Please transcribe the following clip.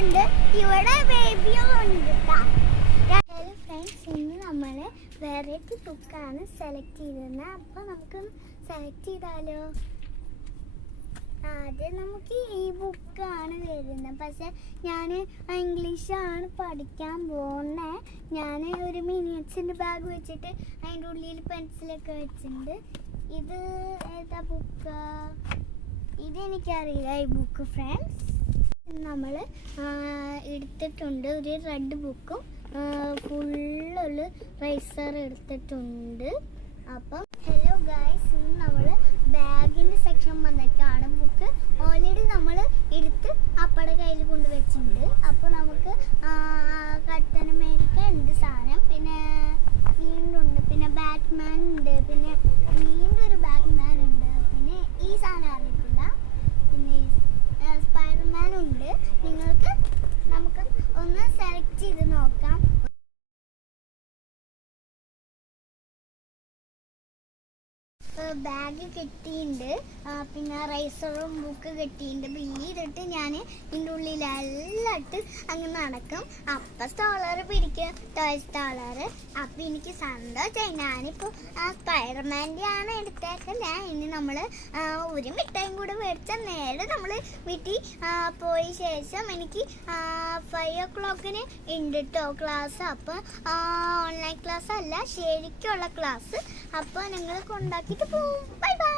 ഉണ്ട്, ഇവിടെ ബേബിയും ഉണ്ട്. ഹലോ ഫ്രണ്ട്സ്, ഇന്ന് നമ്മൾ വെറൈറ്റി ബുക്കാണ് സെലക്ട് ചെയ്തിരുന്നത്. അപ്പോൾ നമുക്ക് സെലക്ട് ചെയ്താലോ? ആദ്യം നമുക്ക് ഈ ബുക്കാണ് വരുന്നത്. പക്ഷെ ഞാൻ ഇംഗ്ലീഷാണ് പഠിക്കാൻ പോകുന്നത്. ഞാൻ ഒരു മിനിയേച്ചറിൻ്റെ ബാഗ് വെച്ചിട്ട് അതിൻ്റെ ഉള്ളിൽ പെൻസിലൊക്കെ വെച്ചിട്ടുണ്ട്. ഇത് ഏതാ ബുക്കാ? ഇതെനിക്കറിയില്ല ഈ ബുക്ക് ഫ്രണ്ട്സ്. നമ്മൾ എടുത്തിട്ടുണ്ട് ഒരു റെഡ് ബുക്കും ഫുള്ളൊരു റൈസർ എടുത്തിട്ടുണ്ട്. അപ്പം ഹലോ ഗായ്സ്, ഇന്ന് നമ്മൾ ബാഗിൻ്റെ സെക്ഷൻ വന്നിട്ടാണ്. ബുക്ക് ഓൾറെഡി നമ്മൾ എടുത്ത് അപ്പടെ കയ്യിൽ കൊണ്ടുവച്ചിട്ടുണ്ട്. അപ്പോൾ നമുക്ക് കട്ടൻ അമേരിക്ക ഉണ്ട് സാധനം, പിന്നെ വീണ്ടുണ്ട്, പിന്നെ ബാറ്റ്മാൻ ഉണ്ട്, പിന്നെ വീണ്ടും ഒരു ബാറ്റ്മാൻ ഉണ്ട്, പിന്നെ ഈ സാധനം അറിയത്തില്ല, പിന്നെ സ്പൈഡർമാൻ ഉണ്ട്. നമുക്ക് ഒന്ന് സെലക്ട് ചെയ്ത് നോക്കാം. ബാഗ് കിട്ടിയിട്ടുണ്ട്, പിന്നെ റൈസറും ബുക്ക് കിട്ടിയിട്ടുണ്ട്. ചെയ്തിട്ട് ഞാൻ ഇതിൻ്റെ ഉള്ളിലെല്ലാം ഇട്ട് അങ്ങ് നടക്കും. അപ്പം സ്റ്റോളർ പിടിക്കും, ടോയ് സ്റ്റോളർ. അപ്പം എനിക്ക് സന്തോഷമായി. ഞാനിപ്പോൾ സ്പൈഡർമാൻ്റെ ആണ് എടുത്തേക്കുന്നത്. ഇനി നമ്മൾ ഒരു മിഠായും കൂടെ മേടിച്ച നേരെ നമ്മൾ വീട്ടിൽ പോയ ശേഷം എനിക്ക് 5 o'clock ഉണ്ട് കേട്ടോ ക്ലാസ്. അപ്പോൾ ഓൺലൈൻ ക്ലാസ് അല്ല, ശരിക്കുള്ള ക്ലാസ്. അപ്പോൾ നിങ്ങൾ കൊണ്ടാക്കിയിട്ട് പോവും. Bye bye.